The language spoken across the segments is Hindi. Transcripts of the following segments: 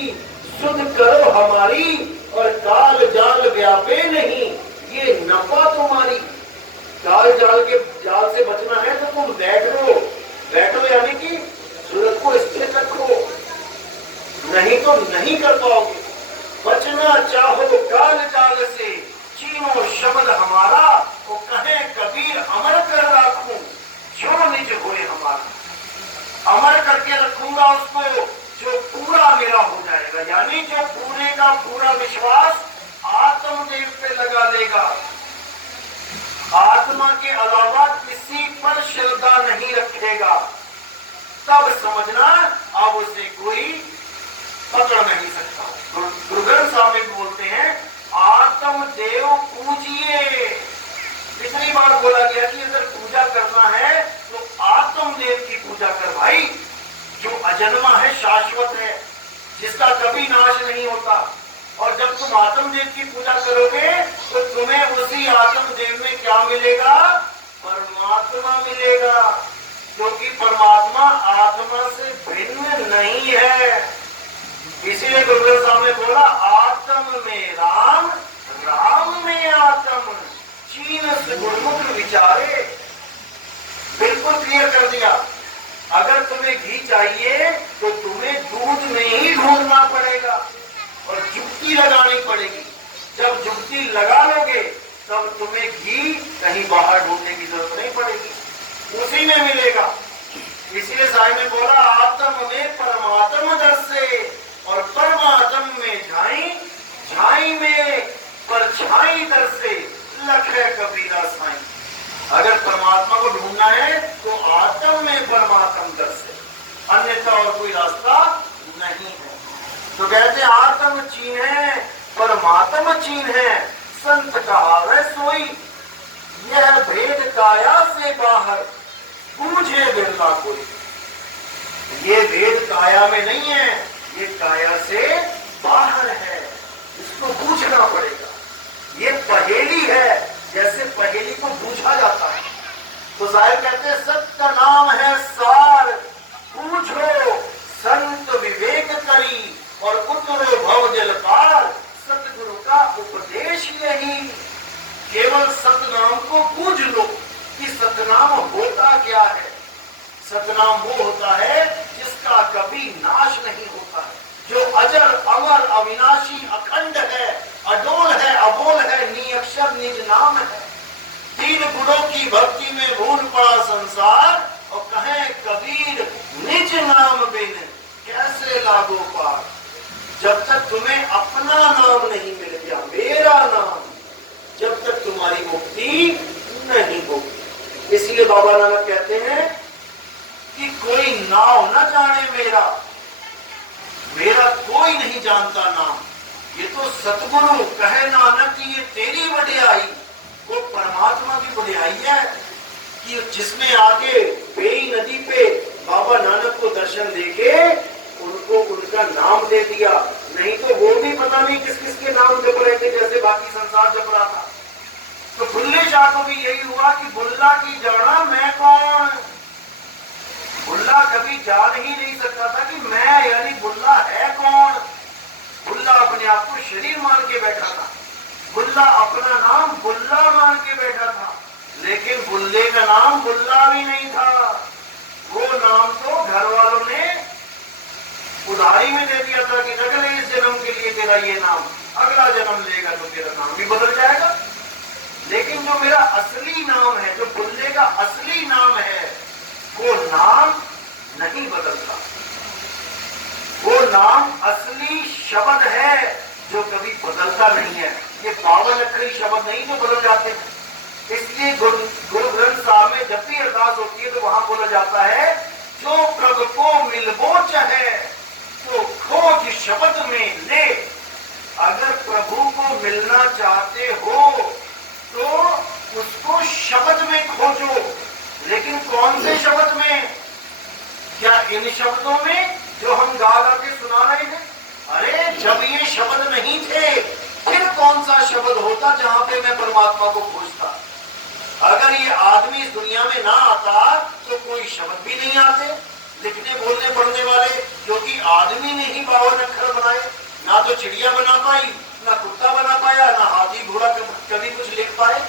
भक्ति सुध करो हमारी, और काल जाल व्यापे नहीं ये नफा तुम्हारी। काल जाल से बचना है तो तुम बैठो यानी कि सूरत को स्थिर रखो, नहीं तो नहीं कर पाओगे। बचना चाहो काल जाल से, चीनो शब्द हमारा, वो कहे कबीर अमर कर रखूं जो निज होए हमारा। अमर करके रखूंगा उसको जो पूरा मेरा हो जाएगा, यानी जो पूरे का पूरा विश्वास आत्मदेव पे लगा लेगा, आत्मा के अलावा किसी पर श्रद्धा नहीं रखेगा, तब समझना अब उसे कोई पकड़ नहीं सकता। गुरु ग्रंथ साहब में बोलते हैं आत्मदेव पूजिए। पिछली बार बोला गया कि अगर पूजा करना है तो आत्मदेव की पूजा कर भाई, जो अजन्मा है, शाश्वत है, जिसका कभी नाश नहीं होता। और जब तुम आत्मदेव की पूजा करोगे तो तुम्हें उसी आत्मदेव में क्या मिलेगा? परमात्मा मिलेगा, क्योंकि परमात्मा आत्मा से भिन्न नहीं है। इसीलिए गुरु ग्रंथ साहब ने बोला आत्म में राम, राम में आत्म, चीन से गुरुमुख विचारे। बिल्कुल क्लियर कर दिया। अगर तुम्हें घी चाहिए तो तुम्हें दूध में ही ढूंढना पड़ेगा और जुगती लगानी पड़ेगी। जब जुगती लगा लोगे तब तुम्हें घी कहीं बाहर ढूंढने की जरूरत नहीं पड़ेगी, उसी में मिलेगा। इसलिए साईं ने बोला आत्म में परमात्म दर्शे, और परमात्म में झाई में परछाई दर्शे, लखे कबीरा साईं। अगर परमात्मा को ढूंढना है तो आत्म में परमात्म दर्शे, अन्यथा और कोई रास्ता नहीं है। तो कहते आत्म चीन है, परमात्मा चीन है, संत कहावे सोई, यह भेद काया से बाहर, पूछे बिरला कोई। ये भेद काया में नहीं है, ये काया से बाहर है, इसको पूछना पड़ेगा। ये पहेली है, जैसे पहेली को पूछा जाता है। तो साहिब कहते हैं सत्य का नाम है सार, पूछो संत विवेक करी, और उतरो भव जल पार, सतगुरु का उपदेश यही। केवल सतनाम को पूछ लो कि सतनाम होता क्या है। सतनाम वो होता है जिसका कभी नाश नहीं होता है, जो अजर अमर अविनाशी अखंड है, अडोल है, अबोल है, निअक्षर निज नाम है। तीन गुणों की भक्ति में भूल पड़ा संसार, और कहे कबीर निज नाम बिन कैसे लागो पार। जब तक तुम्हें अपना नाम नहीं मिल गया, मेरा नाम, जब तक तुम्हारी मुक्ति नहीं होगी। इसलिए बाबा नानक कहते हैं कि कोई नाम न जाने मेरा, मेरा कोई नहीं जानता नाम। ये तो सतगुरु कहे नानक कि ये तेरी वडियाई, वो परमात्मा की वडियाई है कि जिसमें आके बेई नदी पे बाबा नानक को दर्शन देके उनको उनका नाम दे दिया। नहीं तो वो भी पता नहीं किस किस के नाम जप रहे थे, जैसे बाकी संसार जप रहा था। तो बुल्ले शाह को भी यही हुआ कि बुल्ला की जाना मैं कौन। बुल्ला कभी जान ही नहीं सकता था कि मैं यानी बुल्ला है कौन। बुल्ला अपने आप को शरीर मान के बैठा था, बुल्ला अपना नाम बुल्ला मान के बैठा था, लेकिन बुल्ले का नाम बुल्ला भी नहीं था। वो नाम तो घर वालों ने उधारी में दे दिया था कि अगले इस जन्म के लिए तेरा ये नाम, अगला जन्म लेगा तो तेरा नाम भी बदल जाएगा। लेकिन जो मेरा असली नाम है, जो बुल्ले का असली नाम है, वो नाम नहीं बदलता। वो नाम असली शब्द है जो कभी बदलता नहीं है। ये 52 अक्षरी शब्द नहीं जो बदल जाते हैं। इसलिए गुरु ग्रंथ साहब में जब भी अरदास होती है तो वहां बोला जाता है जो प्रभु को मिलबो चाहे तो खोज शब्द में ले। अगर प्रभु को मिलना चाहते हो तो उसको शब्द में खोजो, लेकिन कौन से शब्द में? क्या इन शब्दों में जो हम गा गा के सुना रहे हैं? अरे जब ये शब्द नहीं थे फिर कौन सा शब्द होता जहां पे मैं परमात्मा को खोजता? अगर ये आदमी इस दुनिया में ना आता तो कोई शब्द भी नहीं आते लिखने बोलने पढ़ने वाले, क्योंकि आदमी ने ही 52 अक्षर बनाए ना तो चिड़िया बना पाई, ना कुत्ता बना पाया, ना हाथी घोड़ा कभी कुछ लिख पाए।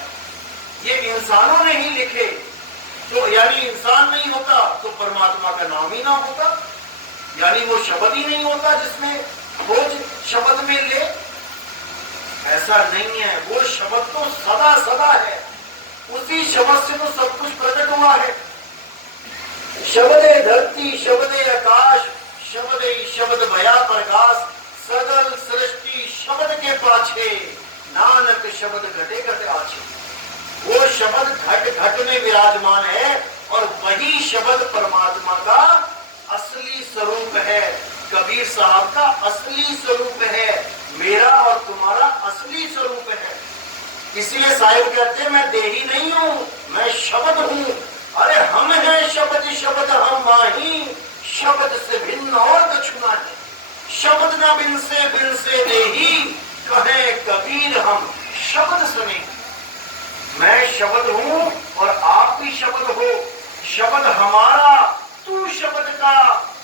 ये इंसानों ने ही लिखे, तो यानी इंसान नहीं होता तो परमात्मा का नाम ही ना होता, यानी वो शब्द ही नहीं होता जिसमें खोज शब्द में ले। ऐसा नहीं है, वो शब्द तो सदा सदा है, उसी शब्द से तो सब कुछ प्रकट हुआ है। शब्दे धरती शब्दे आकाश, शब्दे शब्द भया प्रकाश, सगल सृष्टि शब्द के पाछे, नानक शब्द घटे घटे आछे। वो शब्द घट घट में विराजमान है और वही शब्द परमात्मा का असली स्वरूप है, कबीर साहब का असली स्वरूप है, मेरा और तुम्हारा असली स्वरूप है। इसलिए साहिब कहते हैं मैं देही नहीं हूं, मैं शब्द हूं। अरे हम हैं शब्द, शब्द हम माही, शब्द से भिन्न और कछु नहीं। शब्द न बिन से देही, कहे कबीर हम शब्द सुने। मैं शब्द हूं और आप भी शब्द हो। शब्द हमारा, तू शब्द का,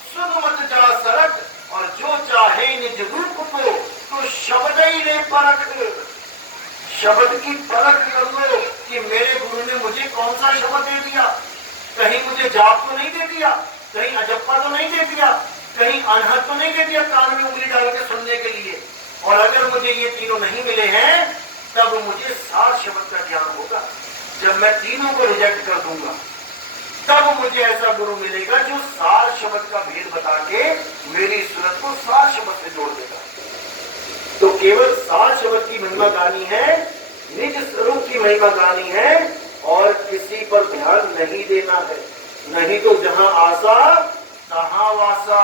सुन मत जा सरक, और जो चाहे निज रूप को, तो शब्द ही ले परख। शब्द की परख कर लो कि मेरे गुरु ने मुझे कौन सा शब्द दे दिया। कहीं मुझे जाप तो नहीं दे दिया, कहीं अजप्पा तो नहीं दे दिया, कहीं अनहद तो नहीं दे दिया कान में उंगली डाल के सुनने के लिए। और अगर मुझे ये तीनों नहीं मिले हैं, तब मुझे सार शब्द का ज्ञान होगा। जब मैं तीनों को रिजेक्ट कर दूंगा, तब मुझे ऐसा गुरु मिलेगा जो सार शब्द का भेद बता के मेरी सूरत को सार शब्द से जोड़ देगा। तो केवल सार शब्द की महिमा गानी है, निज स्वरूप की महिमा गानी है, और किसी पर ध्यान नहीं देना है। नहीं तो जहां आशा तहां वासा।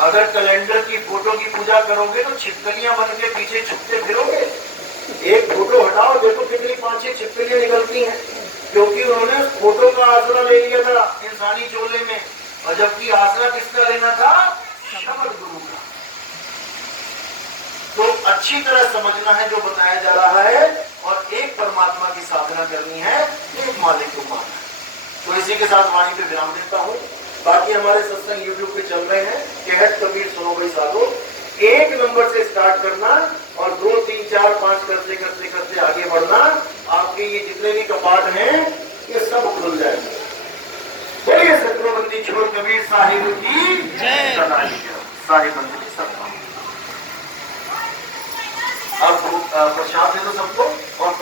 अगर कैलेंडर की फोटो की पूजा करोगे तो छिपकलियां बन के पीछे छुपते फिरोगे। एक फोटो हटाओ, देखो कितनी 5-6 छिपकलियां निकलती हैं, क्योंकि उन्होंने उस फोटो का आसरा ले लिया था इंसानी चोले में, और जबकि आसरा किसका लेना था? शब्द गुरु का। तो अच्छी तरह समझना है जो बताया जा रहा है, और एक परमात्मा की साधना करनी है, एक मालिक को मानना है। तो इसी के साथ वाणी पे विराम देता हूँ। बाकी हमारे सत्संग यूट्यूब पे चल रहे हैं, कहत कबीर सुनो भाई साधो। 1 नंबर से स्टार्ट करना और 2, 3, 4, 5 करते करते करते आगे बढ़ना। आपके ये जितने भी कपाट हैं ये सब खुल जाएंगे। बोलिए सत्रबंदी छोड़ कबीर साहिब की जय। साहिब बंदी सब। अब प्रसाद दे दो सबको, और